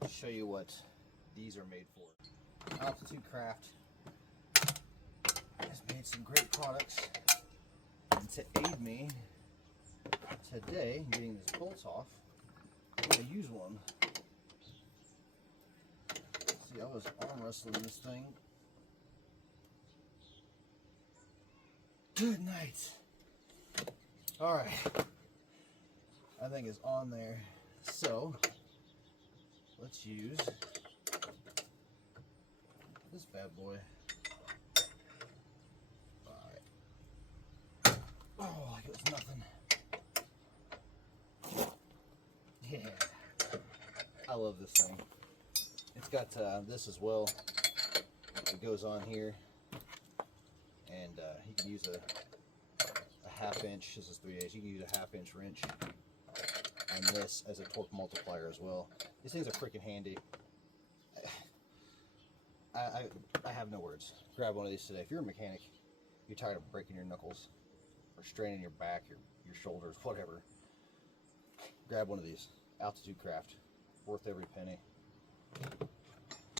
to show you what these are made for. AltitudeCraft has made some great products, and to aid me today in getting these bolts off, I'm going to use one. See, I was arm wrestling this thing. Good night. Alright, I think it's on there, so let's use this bad boy. Alright. Oh, like it was nothing. Yeah, I love this thing. It's got this as well. It goes on here, and you can use a half-inch. This is 3/8. You can use a half-inch wrench on this as a torque multiplier as well. These things are freaking handy. I have no words. Grab one of these today. If you're a mechanic, you're tired of breaking your knuckles or straining your back, your shoulders, whatever, grab one of these. AltitudeCraft. Worth every penny.